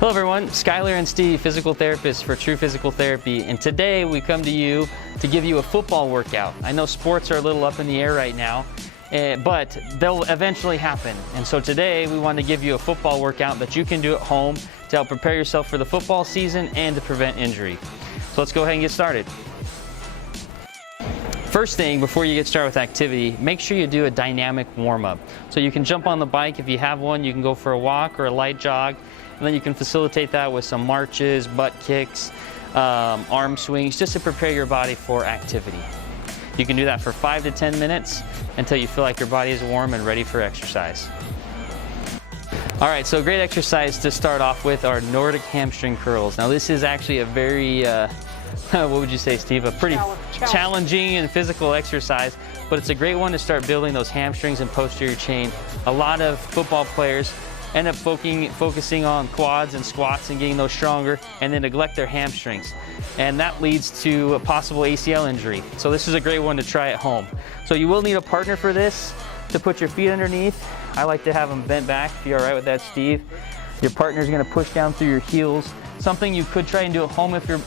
Hello everyone, Skyler and Steve, physical therapists for True Physical Therapy, and today we come to you to give you a football workout. I know sports are a little up in the air right now, but they'll eventually happen. And so today we want to give you a football workout that you can do at home to help prepare yourself for the football season and to prevent injury. So let's go ahead and get started. First thing, before you get started with activity, make sure you do a dynamic warm-up. So you can jump on the bike if you have one, you can go for a walk or a light jog, and then you can facilitate that with some marches, butt kicks, arm swings, just to prepare your body for activity. You can do that for 5 to 10 minutes until you feel like your body is warm and ready for exercise. All right, so great exercise to start off with are Nordic hamstring curls. Now this is actually a very, what would you say, Steve? A pretty challenging and physical exercise, but it's a great one to start building those hamstrings and posterior chain. A lot of football players end up focusing on quads and squats and getting those stronger, and then neglect their hamstrings. And that leads to a possible ACL injury. So this is a great one to try at home. So you will need a partner for this to put your feet underneath. I like to have them bent back, if you're all right with that, Steve. Your partner's gonna push down through your heels. Something you could try and do at home if you're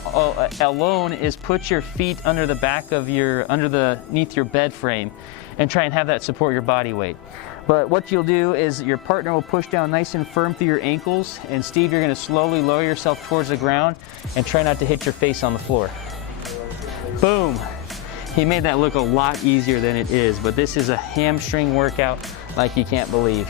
alone is put your feet under the back of underneath your bed frame and try and have that support your body weight. But what you'll do is your partner will push down nice and firm through your ankles, and Steve, you're gonna slowly lower yourself towards the ground and try not to hit your face on the floor. Boom. He made that look a lot easier than it is, but this is a hamstring workout like you can't believe.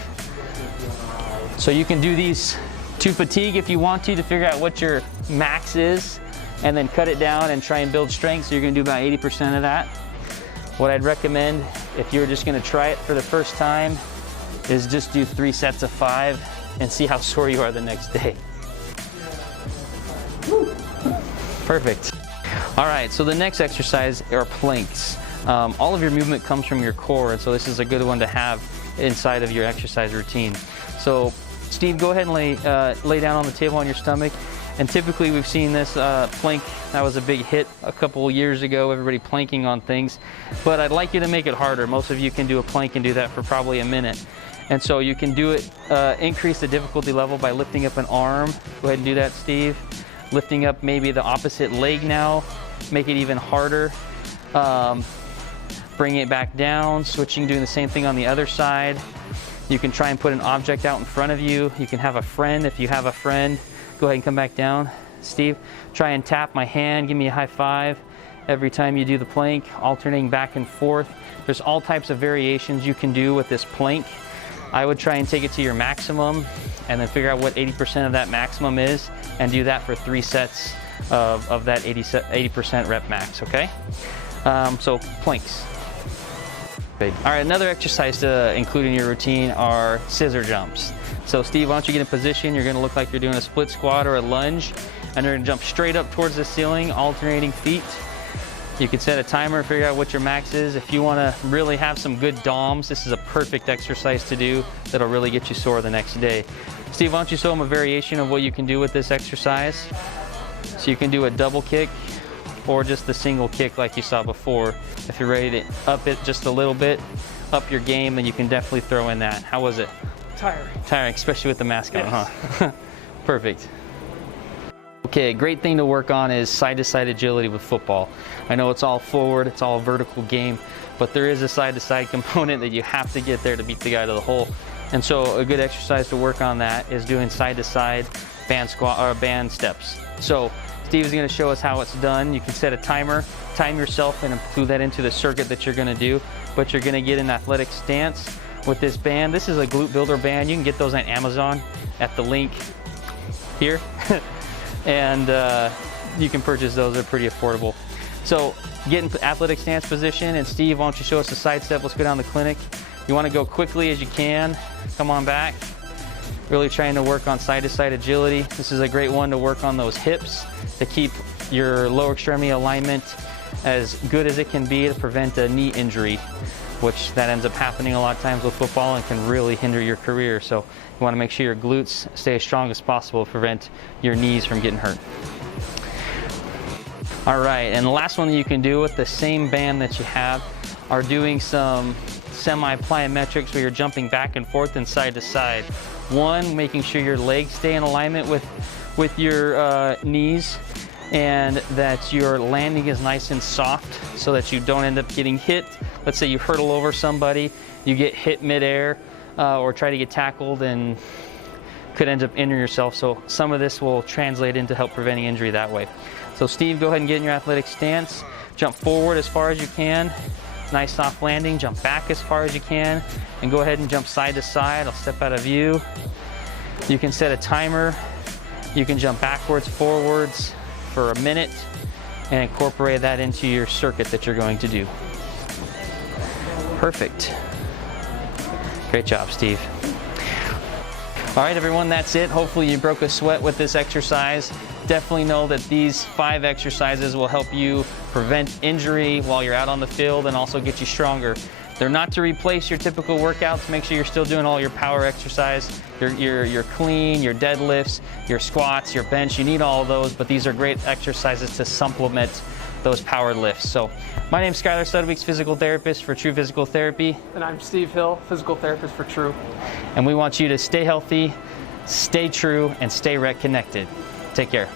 So you can do these to fatigue if you want to figure out what your max is, and then cut it down and try and build strength. So you're gonna do about 80% of that. What I'd recommend, if you're just gonna try it for the first time, is just do 3 sets of 5 and see how sore you are the next day. Perfect. All right, so the next exercise are planks. All of your movement comes from your core, and so this is a good one to have inside of your exercise routine. So Steve, go ahead and lay down on the table on your stomach. And typically we've seen this plank, that was a big hit a couple years ago, everybody planking on things. But I'd like you to make it harder. Most of you can do a plank and do that for probably a minute. And so you can do it, increase the difficulty level by lifting up an arm. Go ahead and do that, Steve. Lifting up maybe the opposite leg now, make it even harder. Bring it back down, switching, doing the same thing on the other side. You can try and put an object out in front of you. You can have a friend, if you have a friend. Go ahead and come back down. Steve, try and tap my hand, give me a high five every time you do the plank, alternating back and forth. There's all types of variations you can do with this plank. I would try and take it to your maximum and then figure out what 80% of that maximum is and do that for 3 sets of that 80% rep max, okay? So planks. All right, another exercise to include in your routine are scissor jumps. So Steve, why don't you get in position? You're gonna look like you're doing a split squat or a lunge, and you're gonna jump straight up towards the ceiling, alternating feet. You can set a timer, figure out what your max is. If you wanna really have some good DOMs, this is a perfect exercise to do that'll really get you sore the next day. Steve, why don't you show them a variation of what you can do with this exercise? So you can do a double kick or just the single kick like you saw before. If you're ready to up it just a little bit, up your game, then you can definitely throw in that. How was it? Tiring. Tiring, especially with the mask on, Yes. huh? Perfect. Okay, a great thing to work on is side-to-side agility with football. I know it's all forward, it's all a vertical game, but there is a side-to-side component that you have to get there to beat the guy to the hole. And so a good exercise to work on that is doing side-to-side band squat or band steps. So Steve is going to show us how it's done. You can set a timer, time yourself, and include that into the circuit that you're going to do. But you're going to get an athletic stance with this band. This is a glute builder band. You can get those on Amazon at the link here. And you can purchase those. They're pretty affordable. So get in athletic stance position. And Steve, why don't you show us the side step? Let's go down the clinic. You want to go quickly as you can. Come on back. Really trying to work on side-to-side agility. This is a great one to work on those hips to keep your lower extremity alignment as good as it can be to prevent a knee injury, which that ends up happening a lot of times with football and can really hinder your career. So you want to make sure your glutes stay as strong as possible to prevent your knees from getting hurt. All right, and the last one that you can do with the same band that you have are doing some semi-plyometrics where you're jumping back and forth and side to side. One, making sure your legs stay in alignment with your knees, and that your landing is nice and soft so that you don't end up getting hit. Let's say you hurtle over somebody, you get hit midair, or try to get tackled and could end up injuring yourself. So some of this will translate into help preventing injury that way. So Steve, go ahead and get in your athletic stance. Jump forward as far as you can. Nice soft landing. Jump back as far as you can. And go ahead and jump side to side. I'll step out of view. You can set a timer. You can jump backwards, forwards for a minute and incorporate that into your circuit that you're going to do. Perfect. Great job, Steve. All right, everyone, that's it. Hopefully you broke a sweat with this exercise. Definitely know that these 5 exercises will help you prevent injury while you're out on the field and also get you stronger. They're not to replace your typical workouts. Make sure you're still doing all your power exercise, your clean, your deadlifts, your squats, your bench. You need all of those, but these are great exercises to supplement those power lifts. So my name's Skyler Sudweeks, physical therapist for True Physical Therapy. And I'm Steve Hill, physical therapist for True. And we want you to stay healthy, stay true, and stay rec connected. Take care.